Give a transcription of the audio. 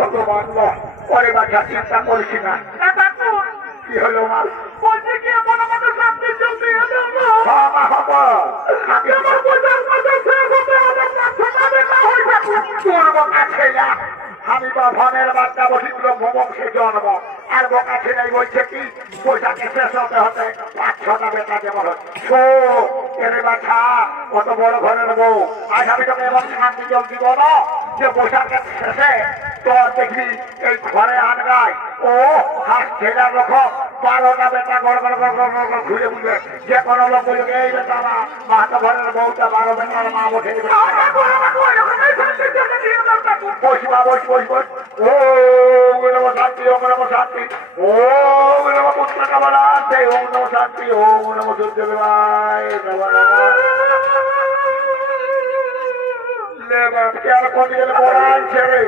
ভগবান পরে বাচ্চা চিন্তা করিস না। কি হলো মা? বলছে কি এমন আমাদের সামনে চলতে বাবা বাবা আমার বোঝার মধ্যে শেষ হতে হবে তোর বোকা ছেলে। আমি বা ধনের বাচ্চা বসিল বংশে জন্ম আর বোকা ছেলে বলছে কি পোশাকে শেষ হতে হতে 5-6টা বেটা যেমন এরে বাছা কত বড় ঘরের বউ। আজ আমি তোকে এমন শান্তি জল দিব না যে পোশাকের শেষে তোর দেখবি এই ঘরে আনগায় ও হাস ছেলের রকম 12টা বেটা গড় গড় গড় গড় গড় ঘুরে ঘুরে যে কোনো লোক বলবে এই বেটা না মাহাতো ঘরের বউটা 12 বেটার মা বসে দেবে। বসবা বস বস বস ও নম শান্তি ওম নম শান্তি ও নম পুত্র কামনা আছে ওম নম শান্তি ওম নম সূর্যদেবায় নমঃ লে বাপ কে আর কোন গেলে বড় আছে রে